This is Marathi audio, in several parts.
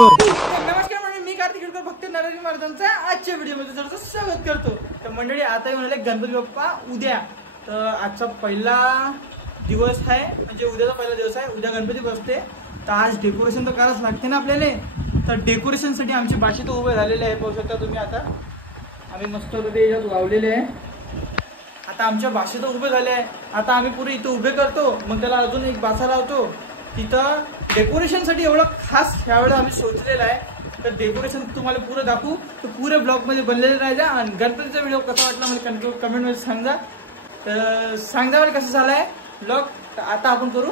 नमस्कार मंडळी, मी कार्तिक खेडकर भक्त नरहरी महाराजांचा आजच्या व्हिडिओमध्ये तुमचं स्वागत करतो. तर मंडळी आता म्हणाले गणपती बाप्पा उद्या, तर आजचा पहिला दिवस आहे, म्हणजे उद्याचा पहिला दिवस आहे. उद्या गणपती बसते, तर आज डेकोरेशन तर करावंच लागते ना आपल्याला. तर डेकोरेशनसाठी आमची बाशी तर उभे झालेले आहे, पाहू शकता तुम्ही. आता आम्ही मस्त याच्यात लावलेले आहे. आता आमच्या बाशी तर उभे झाले आहे. आता आम्ही पुरे इथं उभे करतो, मग त्याला अजून एक बासा लावतो. तिथं डेकोरेशनसाठी एवढं खास ह्यावेळेला आम्ही सोचलेलं आहे. तर डेकोरेशन तुम्हाला पुरं दाखवू, तर पुरे ब्लॉगमध्ये बनलेले राहायचा. आणि गणपतीचा व्हिडिओ कसा वाटला मला कमेंटमध्ये सांगा. तर सांगा बरं कसं झालं आहे ब्लॉग. तर आता आपण करू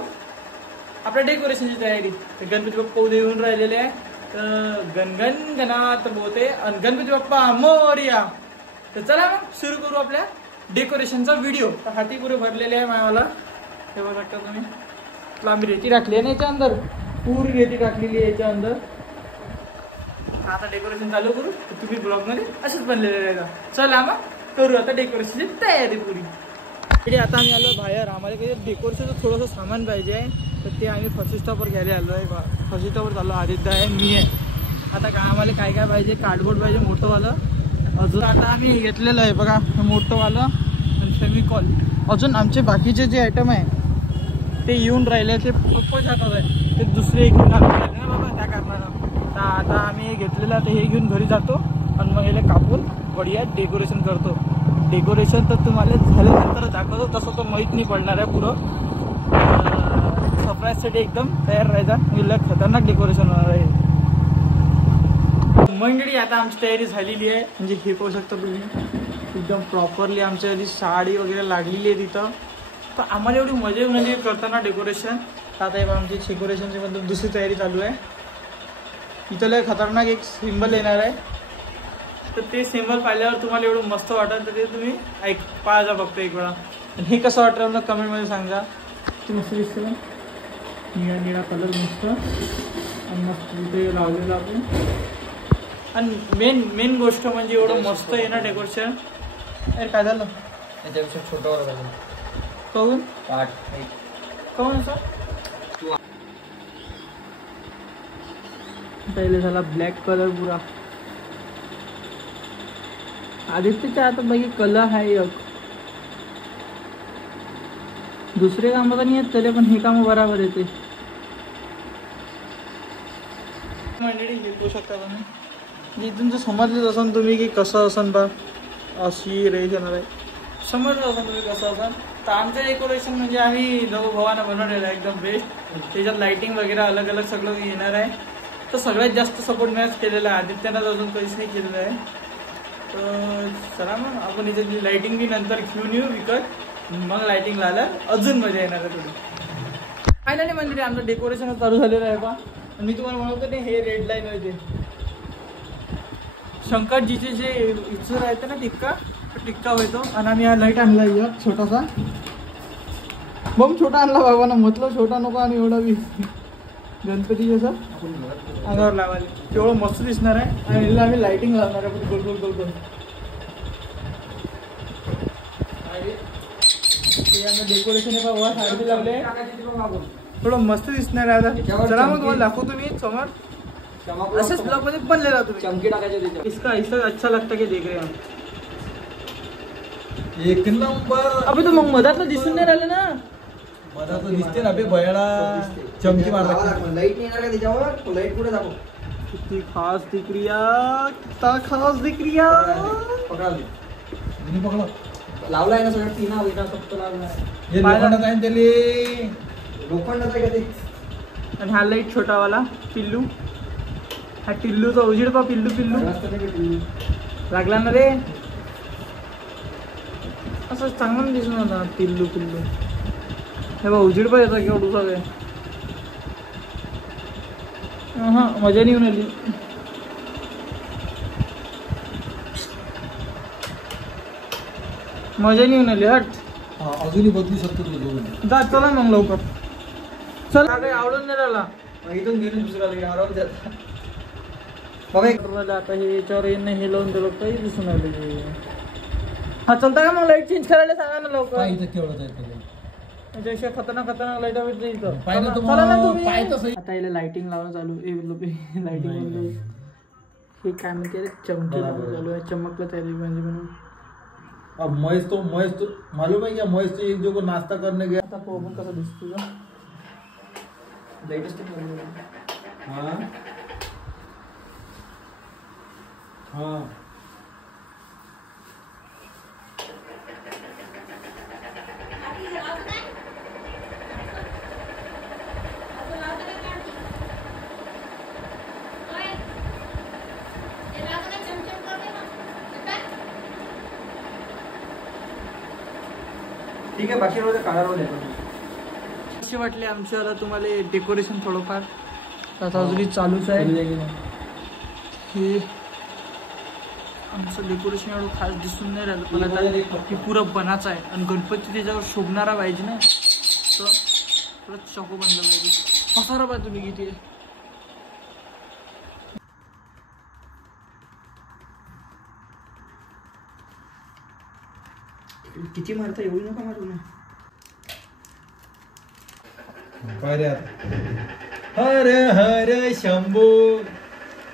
आपल्या डेकोरेशनची तयारी. तर गणपती बाप्पा उद्या येऊन राहिलेले आहे. तर गणगण गणात बोलते आणि गणपती बाप्पा मोरया. तर चला मग सुरू करू आपल्या डेकोरेशनचा व्हिडिओ. तर हाती पुरे भरलेले आहे मायाला, हे बघू शकता तुम्ही. आम्ही रेती टाकली आहे ना याच्या अंदर, पूरी रेती टाकलेली आहे याच्या अंदर. आता डेकोरेशन चालू करू, तुम्ही ब्लॉग मध्ये असेच बनलेले राहिला. चला मग करू आता डेकोरेशनची तयारी पुरी. आता आम्ही आलो बाहेर, आम्हाला काही डेकोरेशनचं थोडंसं सामान पाहिजे आहे. तर ते आम्ही फर्स्ट स्टॉपवर घ्यायला आलो आहे. फर्स्ट स्टॉपवर चाललो, आदित्य आहे, मी आहे. आता आम्हाला काय काय पाहिजे, कार्डबोर्ड पाहिजे मोठंवालं. अजून आता आम्ही घेतलेलं आहे बघा मोठंवालं, आणि फेमिकॉल. अजून आमचे बाकीचे जे आयटम आहे ते येऊन राहिले, ते प्रपोज हातात आहे, ते दुसरे एक घेऊन आलेले ना बाबा त्या कारणानं. तर आता आम्ही हे घेतलेलं आहे, हे घेऊन घरी जातो आणि मग याला कापून बढिया डेकोरेशन करतो. डेकोरेशन तर तुम्हाला झाल्यानंतर दाखवतो, तसं तो माहीत नाही पडणार आहे. पुरं सरप्राईजसाठी एकदम तयार राहायचा. याला खतरनाक डेकोरेशन होणार आहे मंडळी. आता आमची तयारी झालेली आहे, म्हणजे हे पाहू शकता तुम्ही एकदम प्रॉपरली आमच्या आधी साडी वगैरे लागलेली आहे तिथं. तर आम्हाला एवढी मजा म्हणजे करताना डेकोरेशन. तर आता हे आमची डेकोरेशनची म्हणजे दुसरी तयारी चालू आहे. इथं लय खतरनाक एक सिम्बल येणार आहे. तर ते सिम्बल पाहिल्यावर तुम्हाला एवढं मस्त वाटेल, तर ते तुम्ही पाहा फक्त एक वेळा. हे कसं वाटलं ना कमेंटमध्ये सांगा. ते मस्त दिसतं ना, निळा निळा कलर मस्त, आणि मस्त इथे लावलेलं आपण. आणि मेन गोष्ट म्हणजे एवढं मस्त आहे ना डेकोरेशन. अरे काय झालं, याच्यापेक्षा छोटं वर झालं. कहून पाठ कहून असं पहिले झाला ब्लॅक कलर पुरा. आदित्यच्या आता बाकी कलर आहे एक. दुसरे काम तर नाही आहेत त्याला, पण हे काम बराबर येते. मंडळी हे बघू शकता तुम्ही, इथून जर समजलेच असाल तुम्ही की कसं असन बा, अशी रेस येणार आहे. समजलं असाल तुम्ही कसं असाल. तर आमचं डेकोरेशन म्हणजे आम्ही दोघं भावांना बनवलेलं आहे एकदम बेस्ट. त्याच्यात लाईटिंग वगैरे अलग अलग सगळं येणार आहे. तर सगळ्यात जास्त सपोर्ट मॅच केलेला आहे आदित्यनं, अजून काहीच नाही केलेलं आहे. तर चला मग आपण याच्यातली लाईटिंग बी नंतर घेऊन येऊ विकत, मग लाईटिंग लावलं अजून मजा येणार आहे थोडी. फायनली म्हणजे आमचं डेकोरेशन चालू झालेलं आहे बा. मी तुम्हाला म्हणतो नाही, हे रेड लाईन होते शंकरजीचे जे इच्छूर आहेत ना टिक्का होतो. आणि आम्ही हा लाईट आणला आहे छोटासा, बम छोटा आणला बाबांना, म्हटलं छोटा नको आणि एवढा बी गणपती जसं अंगावर लावायला तेवढं मस्त दिसणार आहे. आणि याला आम्ही लाईटिंग लावणार आहे गोल गोल गोल गोल. डेकोरेशन आहे बाबा, साडी लावले, थोडं मस्त दिसणार आहे. आता चला मग तुम्हाला दाखवतो मी समोर. असेच ब्लॉग मध्ये बनले राहतो. चमकी टाकायचे इसका अच्छा लगता की देख रहे हैं एक नंबर. अबे तो मग मधात दिसून नाही राहिलं ना. मधात दिसते ना बे भयाला, चमकी मारला. लाईट नाही येणार का त्याच्यावर, लाईट पुढे दाखव. किती खास दिख रही है, कितना खास दिख रही है. पकडा लावलाय ना सगळं, तीना विटा फक्त लावलाय. हे लोखंडात आहे त्याले, लोखंडाचं आहे का ते. आणि हा लाईट छोटावाला पिल्लू, हा टिल्लूचा उजीड पा. पिल्लू लागला ना रे, असं चांगलं दिसून होता पिल्लू. हे बा उजीड पा येतो केवढू सगळे. हा मजा नाही येऊन आली. मजा नाही येऊन आली. हट अजूनही बदलू शकतो तुझं. जा चला मग लवकर. चला काही आवडून नाही राहिला. इथून गेलो दुसऱ्याला आराम जात बघा. आता हे याच्यावर हे लावून दिलं काही दिसून आले. हा चलता का मग लाईट चेंज करायला सांगा ना लवकर. इथं केवढं आहे त्याच्यापेक्षा खतरनाक लाईट भेटते इथं. पाहिलं तर चला ना मग तुम्ही. पाहिलं तसं. आता याला लाइटिंग लावणं चालू लाइटिंग हे काय म्हणते चमकी लावणं चालू आहे. चमकलं त्याला म्हणजे म्हणून. अब महेश तो मालूम है क्या, महेश तो एक जो को नाश्ता करने गया. आता पोहून कसं दिसतो का लाईटच ते हाँ हाँ ठीक आहे. बाकी रोज काळा रोज येतो. कसे वाटले आमच्याला तुम्हाला डेकोरेशन थोडंफार आता अजूनही चालूच आहे. हे आमचं डेकोरेशन एवढं खास दिसून नाही राहिलं पण आता की पुरं बनाचं आहे आणि गणपती त्याच्यावर शोभणारा पाहिजे ना तर परत चॉको बनलं पाहिजे. पसारा पाहिजे तुम्ही किती आहे. किती मारता एवढी नका मारू ना. हरे हरे शंभू.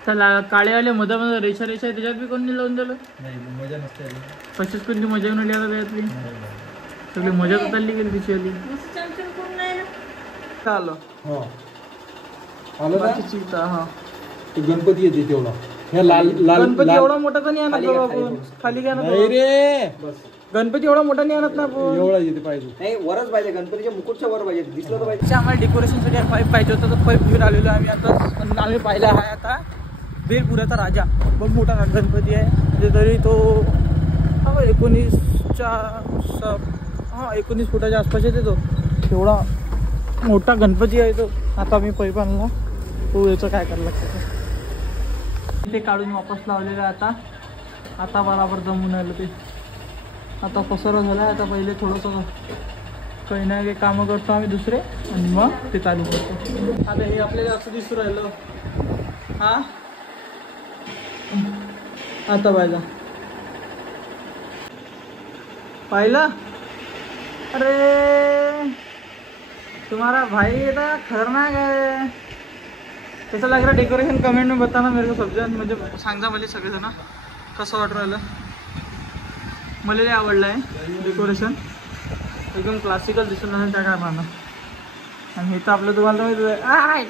चला काळेवाले मध्ये मध्ये रेषा रेषा त्याच्यात बी कोणी लावून दिलं. नाही मजा नसते आली. कशीच कोणती मजा घेऊन आली आता त्यातली. सगळी मजा तर चालली गेली तिची आली. आलो हो आलो ना. बाकीची हा तो गणपती येते तेवढा. हे लाल लाल गणपती लाल- एवढा मोठा तर नाही आणत खाली बाबा घ्या, आपण. खाली खाली घ्या ना नाही बाबा. रे, बस. गणपती एवढा मोठा नाही आणत ना आपण. एवढा येते पाहिजे. नाही वरच पाहिजे. गणपतीच्या मुकुटच्या वर पाहिजे. दिसलं तर पाहिजे. आम्हाला डेकोरेशनसाठी पाईप पाहिजे होता तर पाईप घेऊन आलेलो आम्ही आता. आणि आम्ही पाहिला आहे आता बेलपुऱ्याचा राजा. खूप मोठा गणपती आहे म्हणजे तरी तो 19 फुटाच्या आसपास येते तो. एवढा मोठा गणपती आहे तो. आता मी पाईप आणला तो याचं काय करायला लागतं ते काढून वापस लावलेलं आहे आता बराबर जमून आलं ते. आता पसरा झाला आहे. आता पहिले थोडंसं काही ना काही कामं करतो आम्ही दुसरे आणि मग ते चालू करतो. आता हे आपल्याला असं दिसून राहिलं. हा आता पाहिला अरे तुम्हारा भाई था खतरनाक है. कैसा लग रहा है डेकोरेशन कमेंट में बताना मेरे को सब जण. म्हणजे सांगा मला सगळेजण कसं वाटून राहिलं. मला लय आवडलं आहे डेकोरेशन. एकदम क्लासिकल दिसून राहिलं त्या कारणानं. आणि हे तर आपलं तुम्हाला माहिती आहे.